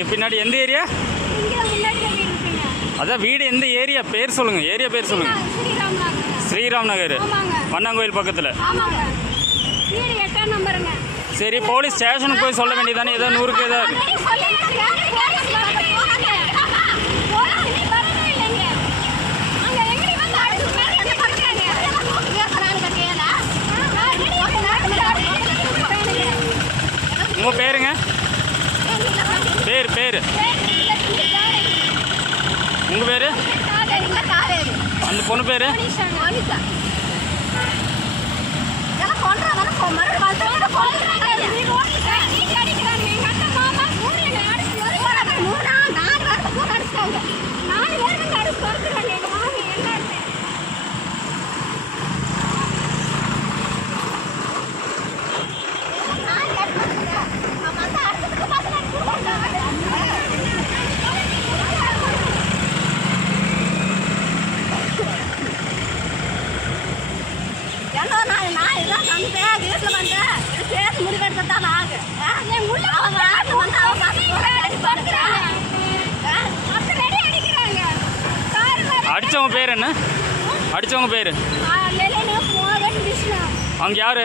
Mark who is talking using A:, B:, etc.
A: நீங்கள் பின்னாடி எந்த ஏரியா? அதான் வீடு எந்த ஏரியா? பேர் சொல்லுங்கள் ஏரியா பேர் சொல்லுங்கள் ஸ்ரீராம் நகர் பண்ணாங்கோயில் பக்கத்தில். சரி போலீஸ் ஸ்டேஷனுக்கு போய் சொல்ல வேண்டியதானே ஏதோ நூறுக்கு ஏதாவது உங்கள் பேருங்க? பேர் பேர். உங்கள் பேர்? அந்த பொண்ணு பேர்? அடித்தவங்க பேர் என்ன? அடித்தவங்க பேர்? அவங்க யார்?